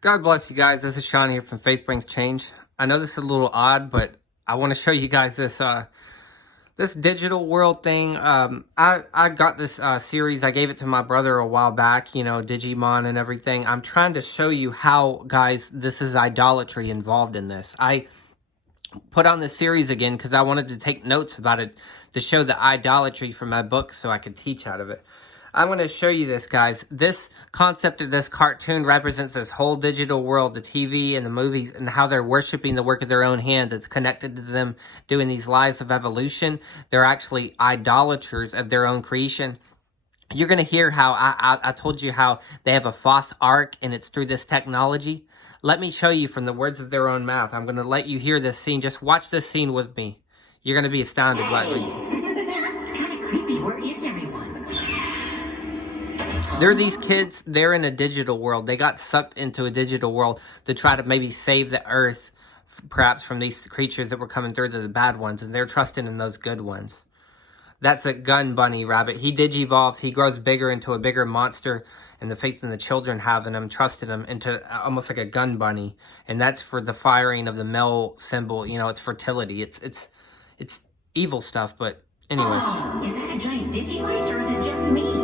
God bless you guys. This is Sean here from Faith Brings Change. I know this is a little odd, but I want to show you guys this digital world thing. I got this series. I gave it to my brother a while back, you know, Digimon and everything. I'm trying to show you how, guys, this is idolatry involved in this. I put on this series again because I wanted to take notes about it to show the idolatry from my book so I could teach out of it. I'm going to show you this, guys. This concept of this cartoon represents this whole digital world, the TV and the movies, and how they're worshiping the work of their own hands. It's connected to them doing these lives of evolution. They're actually idolaters of their own creation. You're going to hear how I told you how they have a false ark, and it's through this technology. Let me show you from the words of their own mouth. I'm going to let you hear this scene. Just watch this scene with me. You're going to be astounded. It's kind of creepy. Where is everyone? There are these kids, they're in a digital world. They got sucked into a digital world to try to maybe save the earth, perhaps from these creatures that were coming through, the bad ones, and they're trusting in those good ones. That's a gun bunny rabbit. He digivolves, he grows bigger into a bigger monster, and the faith in the children have in him, trusted him into almost like a gun bunny. And that's for the firing of the male symbol. You know, it's fertility. It's evil stuff, but anyways. Oh, is that a giant Digivice or is it just me?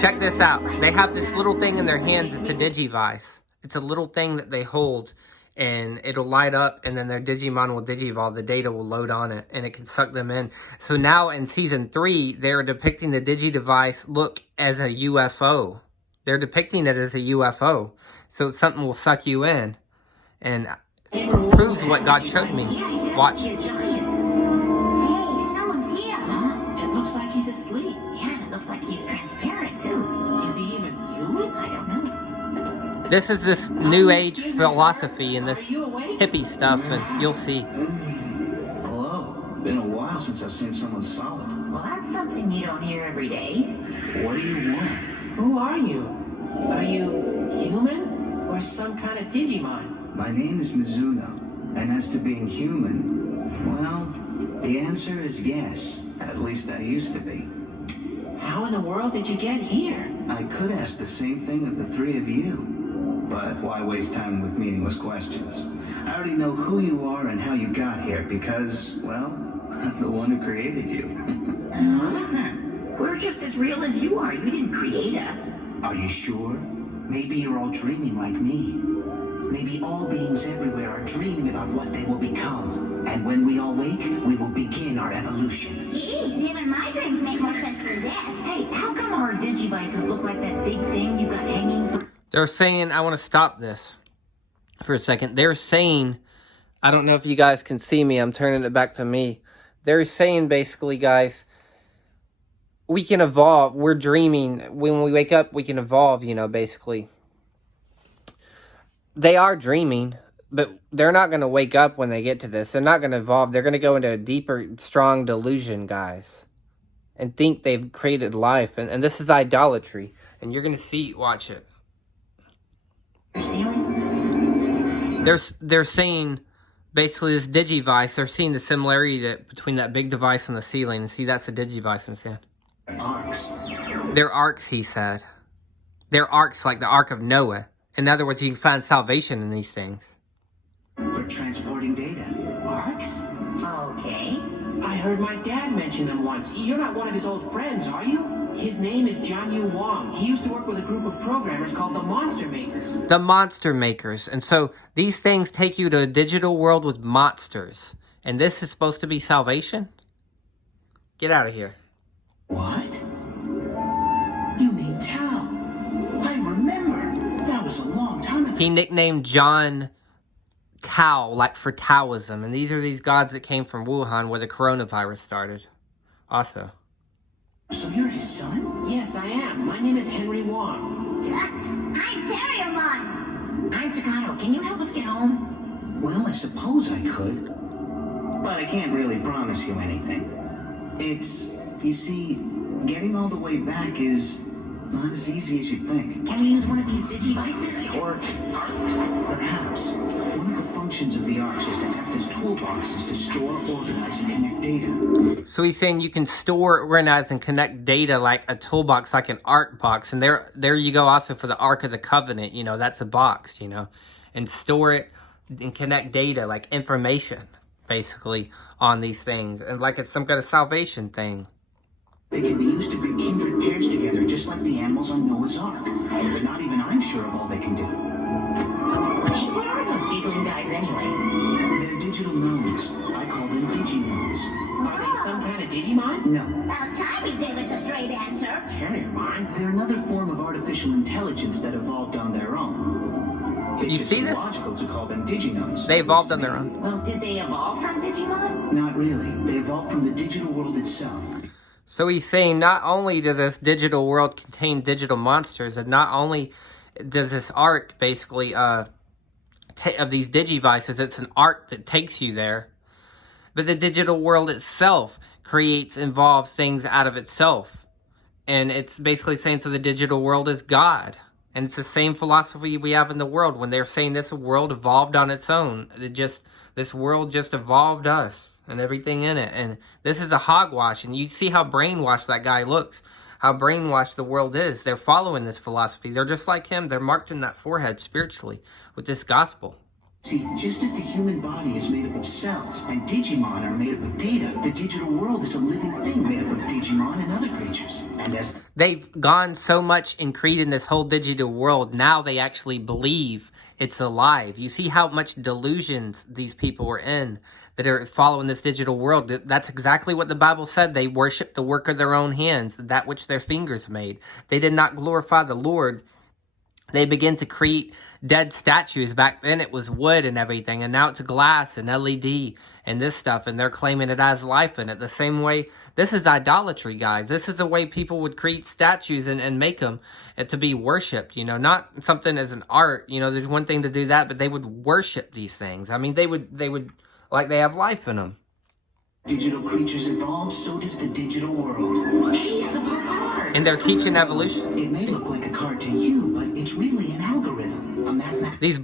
Check this out. They have this little thing in their hands. It's a Digivice. It's a little thing that they hold, and it'll light up, and then their Digimon will digivolve. The data will load on it, and it can suck them in. So now in Season 3, they're depicting the Digidevice look as a UFO. They're depicting it as a UFO. So something will suck you in. And it proves what God showed me. Watch. Hey, someone's here. It looks like he's asleep. Yeah, it looks like he's transparent, too. Is he even human? I don't know. This is this new age philosophy and this Are you awake? hippie stuff, and you'll see. Hello. Been a while since I've seen someone solid. Well, that's something you don't hear every day. What do you want? Who are you? Are you human or some kind of Digimon? My name is Mizuno, and as to being human, well, the answer is yes. At least I used to be. How in the world did you get here? I could ask the same thing of the three of you, but why waste time with meaningless questions? I already know who you are and how you got here because, well, I'm the one who created you. We're just as real as you are. You didn't create us. Are you sure? Maybe you're all dreaming like me. Maybe all beings everywhere are dreaming about what they will become. And when we all wake, we will begin our evolution. Jeez, even my dreams make more sense than this. Hey, how come our Digivices look like that big thing you got hanging? They're saying, I want to stop this for a second. They're saying, I don't know if you guys can see me. I'm turning it back to me. They're saying basically, guys, we can evolve. We're dreaming. When we wake up, we can evolve, you know, basically. They are dreaming, but they're not going to wake up when they get to this. They're not going to evolve. They're going to go into a deeper, strong delusion, guys, and think they've created life. And this is idolatry. And you're going to see, watch it. They're saying, basically, this Digivice, they're seeing the similarity between that big device and the ceiling. And see, that's a Digivice in his hand. Arcs. They're arcs, he said. They're arcs like the Ark of Noah. In other words, you can find salvation in these things. For transporting data. Arcs? Okay. I heard my dad mention them once. You're not one of his old friends, are you? His name is Jianyu Wang. He used to work with a group of programmers called the Monster Makers. The Monster Makers. And so these things take you to a digital world with monsters. And this is supposed to be salvation? Get out of here. What? You mean Tao? I remember. That was a long time ago. He nicknamed John Tao, like for Taoism. And these are these gods that came from Wuhan, where the coronavirus started. Also. So you're his son? Yes, I am. My name is Henry Wang. I'm Terriermon. I'm Takato. Can you help us get home? Well, I suppose I could. But I can't really promise you anything. You see, getting all the way back is not as easy as you'd think. Can we use one of these digivices? Or perhaps one of the functions of the arcs is to act as toolboxes to store, organize, and connect data. So he's saying you can store, organize, and connect data like a toolbox, like an Ark box. And there you go also for the Ark of the Covenant, you know, that's a box, you know. And store it and connect data, like information, basically, on these things. And like it's some kind of salvation thing. They can be used to bring kindred pairs together, just like the animals on Noah's Ark. But not even I'm sure of all they can do. Hey, what are those giggling guys anyway? They're digital gnomes. I call them Digimons. Are they some kind of Digimon? No, About time you gave us a straight answer. Terriermon? they're another form of artificial intelligence that evolved on their own. It's You just see this? illogical to call them Diginomes. They evolved on their own. Well, did they evolve from Digimon? Not really. They evolved from the digital world itself. So he's saying not only does this digital world contain digital monsters, and not only does this arc basically of these digivices, it's an arc that takes you there, but the digital world itself involves things out of itself. And it's basically saying, so the digital world is God. And it's the same philosophy we have in the world when they're saying this world evolved on its own. This world just evolved us and everything in it. And this is a hogwash. And you see how brainwashed that guy looks. How brainwashed the world is. They're following this philosophy. They're just like him. They're marked in that forehead spiritually with this gospel. See, just as the human body is made up of cells and Digimon are made up of data, the digital world is a living thing made up of Digimon and other creatures. And as They've gone so much in creating this whole digital world, now they actually believe it's alive. You see how much delusions these people are in that are following this digital world. That's exactly what the Bible said. They worship the work of their own hands, that which their fingers made. They did not glorify the Lord. They begin to create dead statues. Back then it was wood and everything, and now it's glass and LED and this stuff, and they're claiming it has life in it. The same way, this is idolatry, guys. This is a way people would create statues and make them to be worshipped, you know, not something as an art. You know, there's one thing to do that, but they would worship these things. I mean, they would like they have life in them. digital creatures evolve, so does the digital world. Hey, it's a blue card. And they're teaching evolution. It may look like a card to you, but it's really an algorithm, a mathematical. These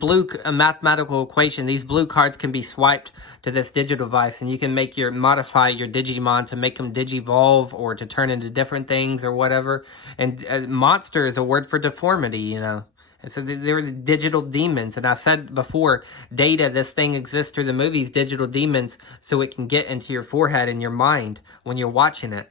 mathematical equation, these blue cards can be swiped to this digital device, and you can modify your Digimon to make them digivolve or to turn into different things or whatever. And monster is a word for deformity, you know. And so they're the digital demons. And I said before, data, this thing exists through the movies, digital demons, so it can get into your forehead and your mind when you're watching it.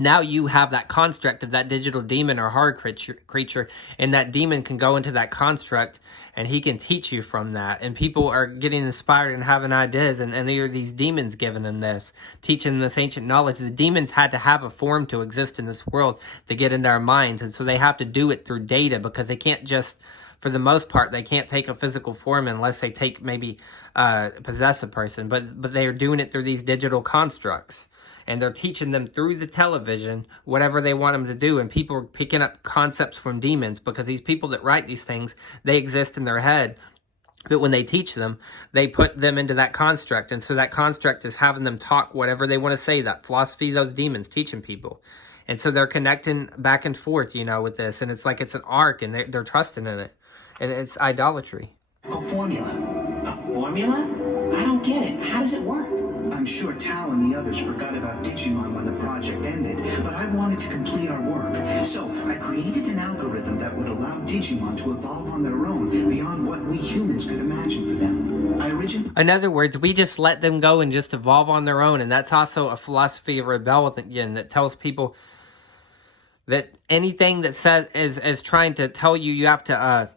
Now you have that construct of that digital demon or horror creature, and that demon can go into that construct, and he can teach you from that. And people are getting inspired and having ideas, and there are these demons giving them this, teaching them this ancient knowledge. The demons had to have a form to exist in this world to get into our minds, and so they have to do it through data, because they can't just, for the most part, they can't take a physical form unless they take maybe possess a person, but they are doing it through these digital constructs. And they're teaching them through the television whatever they want them to do. And people are picking up concepts from demons, because these people that write these things, they exist in their head. But when they teach them, they put them into that construct. And so that construct is having them talk whatever they want to say, that philosophy, those demons teaching people. And so they're connecting back and forth, you know, with this. And it's like it's an arc, and they're trusting in it. And it's idolatry. A formula. A formula? I don't get it. How does it work? I'm sure Tao and the others forgot about Digimon when the project ended, but I wanted to complete our work. So I created an algorithm that would allow Digimon to evolve on their own beyond what we humans could imagine for them. In other words, we just let them go and just evolve on their own. And that's also a philosophy of rebellion that tells people that anything that says is trying to tell you you have to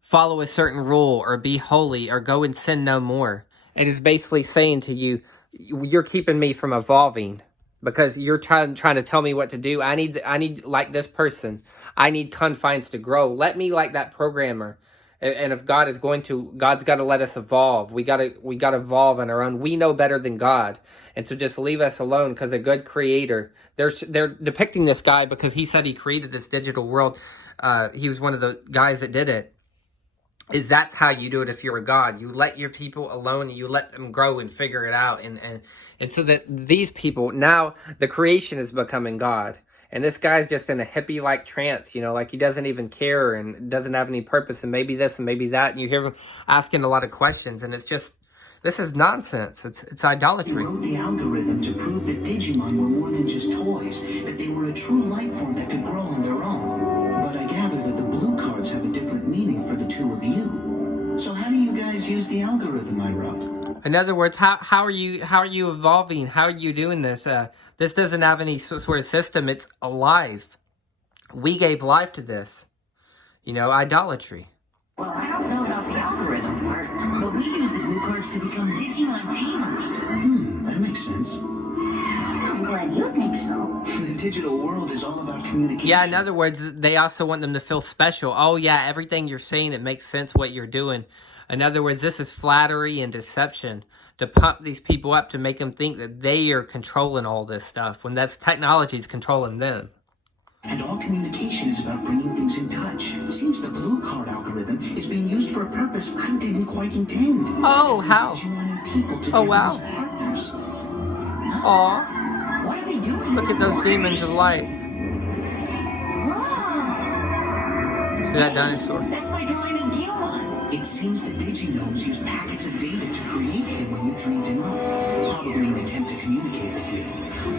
follow a certain rule or be holy or go and sin no more. It is basically saying to you, you're keeping me from evolving because you're trying to tell me what to do. I need like this person. I need confines to grow. Let me like that programmer. And if God's got to let us evolve. We got to evolve on our own. We know better than God. And so just leave us alone, because a good creator, they're depicting this guy because he said he created this digital world. He was one of the guys that did it. That's how you do it if you're a God. You let your people alone, and you let them grow and figure it out. And so that these people, now the creation is becoming God. And this guy's just in a hippie-like trance, like he doesn't even care and doesn't have any purpose, and maybe this and maybe that. And you hear him asking a lot of questions, and it's just, this is nonsense. It's idolatry. They wrote the algorithm to prove that Digimon were more than just toys, that they were a true life form that could grow on their own. But I gather that the blue cards have a different meaning for the two of you. So how do you guys use the algorithm I wrote? In other words, how are you evolving? How are you doing this? This doesn't have any sort of system. It's alive. We gave life to this. Idolatry. Well, I don't know about the algorithm part, but we use the blue cards to become Digimon tamers. That makes sense. I'm glad you think so. The digital world is all about communication. Yeah, in other words, they also want them to feel special. Oh, yeah, everything you're saying, it makes sense what you're doing. In other words, this is flattery and deception to pump these people up to make them think that they are controlling all this stuff when that's technology is controlling them. And all communication is about bringing things in touch. It seems the blue card algorithm is being used for a purpose I didn't quite intend. Oh, how? Digimon and people Oh, wow. as partners. Aw, What are they doing? look at those demons of light. See that dinosaur? That's my drawing of Gilmon. It seems the Diginomes use packets of data to create him when you dreamed him up. Probably an attempt to communicate with you.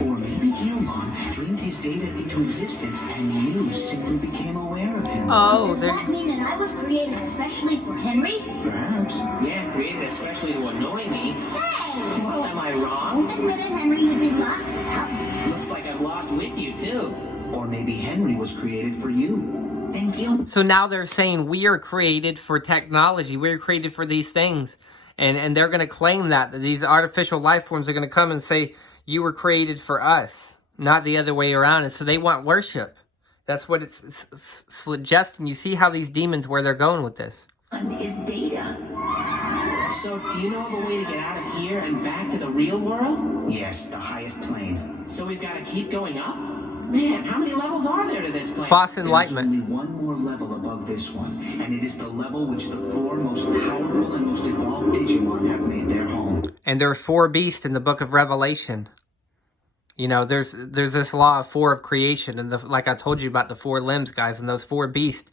Or maybe Gilmon dreamed his data into existence and you simply became aware of him. Oh, Does that mean that I was created especially for Henry? Perhaps. Yeah, created especially to annoy me. Hey! Well, am I wrong? Admit it, Henry, you'd be lost without me. Looks like I've lost with you, too. Or maybe Henry was created for you. Thank you. So now they're saying we are created for technology. We're created for these things. And they're going to claim that these artificial life forms are going to come and say, you were created for us, not the other way around. And so they want worship. That's what it's suggesting. You see how these demons, where they're going with this. Is data. So, do you know of a way to get out of here and back to the real world? Yes, the highest plane. So we've got to keep going up? Man, how many levels are there to this place? False There's enlightenment. only one more level above this one, and it is the level which the four most powerful and most evolved Digimon have made their home. And there are 4 beasts in the book of Revelation. There's this law of 4 of creation, and like I told you about the 4 limbs, guys, and those 4 beasts,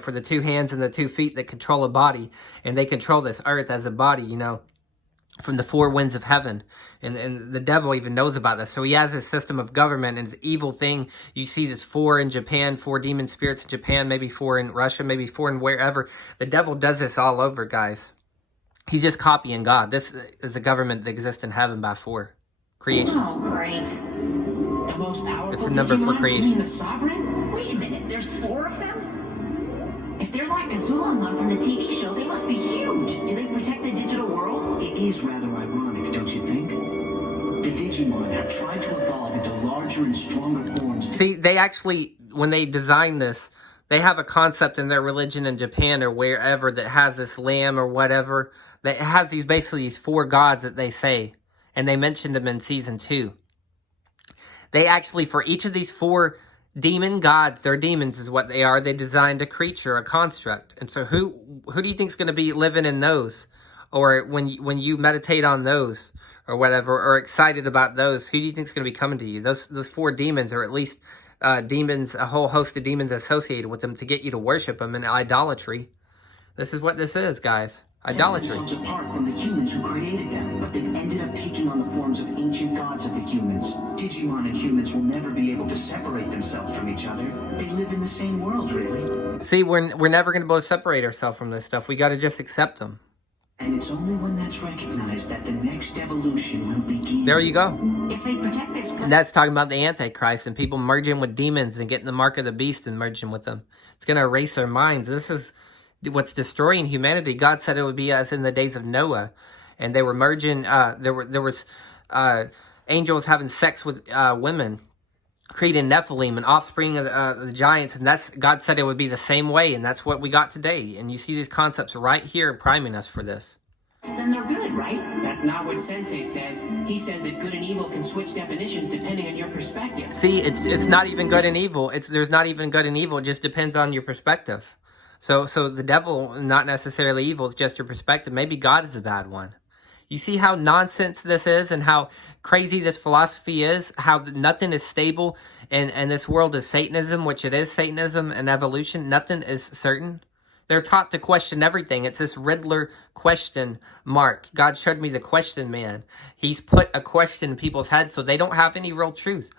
for the 2 hands and the 2 feet that control a body, and they control this earth as a body, from the 4 winds of heaven. And the devil even knows about this. So he has this system of government and this evil thing. You see this 4 in Japan, 4 demon spirits in Japan, maybe 4 in Russia, maybe 4 in wherever. The devil does this all over, guys. He's just copying God. This is a government that exists in heaven by 4. Creation. Oh, great. The most powerful It's a number for Digimon creation. being the sovereign? Wait a minute, there's 4 of them? If they're like Azulon from the TV show, they must be huge. Do they protect the digital world? It is rather ironic, don't you think? The Digimon have tried to evolve into larger and stronger forms. See, they actually, when they design this, they have a concept in their religion in Japan or wherever that has this lamb or whatever, that has basically these 4 gods that they say, and they mentioned them in season 2. They actually, for each of these 4 demon gods, they're demons is what they are, they designed a creature, a construct. And so who do you think is going to be living in those? Or when you meditate on those or whatever, or excited about those, who do you think is going to be coming to you? Those 4 demons, or at least demons, a whole host of demons associated with them to get you to worship them in idolatry. This is what this is, guys. Idolatry. Set themselves apart from the humans who created them, but they've ended up taking on the forms of ancient gods of the humans. Digimon and humans will never be able to separate themselves from each other. They live in the same world, really. See, we're never going to be able to separate ourselves from this stuff. We got to just accept them. And it's only when that's recognized that the next evolution will begin. There you go. If they protect this... And that's talking about the Antichrist and people merging with demons and getting the mark of the beast and merging with them. It's going to erase their minds. This is what's destroying humanity. God said it would be as in the days of Noah. And they were merging, there was angels having sex with women, creating Nephilim and offspring of the giants. And God said it would be the same way. And that's what we got today. And you see these concepts right here priming us for this. Then they're good, right? That's not what Sensei says. He says that good and evil can switch definitions depending on your perspective. See, it's not even good and evil. There's not even good and evil. It just depends on your perspective. So the devil, not necessarily evil, it's just your perspective. Maybe God is a bad one. You see how nonsense this is and how crazy this philosophy is, how nothing is stable, and this world is Satanism, which it is Satanism and evolution. Nothing is certain. They're taught to question everything. It's this Riddler question mark. God showed me the question man. He's put a question in people's heads so they don't have any real truth.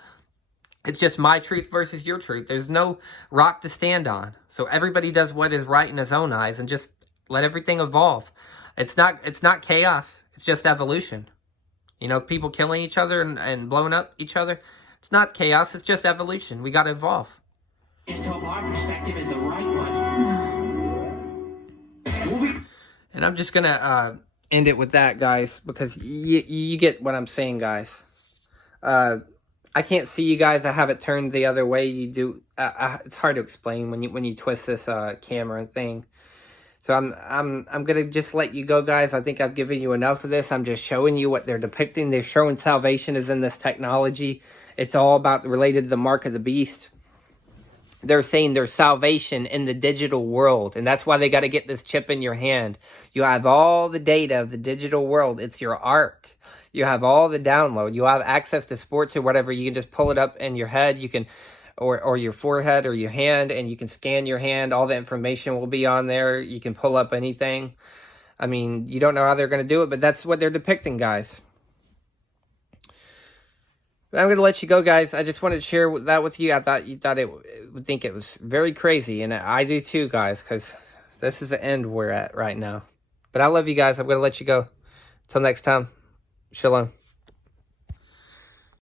It's just my truth versus your truth. There's no rock to stand on. So everybody does what is right in his own eyes and just let everything evolve. It's not chaos. It's just evolution. You know, people killing each other and blowing up each other. It's not chaos. It's just evolution. We got to evolve. Just hope our perspective is the right one. And I'm just going to end it with that, guys, because you get what I'm saying, guys. I can't see you guys. I have it turned the other way. You do. It's hard to explain when you twist this camera thing. So I'm gonna just let you go, guys. I think I've given you enough of this. I'm just showing you what they're depicting. They're showing salvation is in this technology. It's all about related to the mark of the beast. They're saying there's salvation in the digital world, and that's why they got to get this chip in your hand. You have all the data of the digital world. It's your arc. You have all the download. You have access to sports or whatever. You can just pull it up in your head. You can, or your forehead or your hand, and you can scan your hand. All the information will be on there. You can pull up anything. I mean, you don't know how they're going to do it, but that's what they're depicting, guys. But I'm going to let you go, guys. I just wanted to share that with you. I thought you would think it was very crazy, and I do too, guys, because this is the end we're at right now. But I love you guys. I'm going to let you go. Until next time, shalom.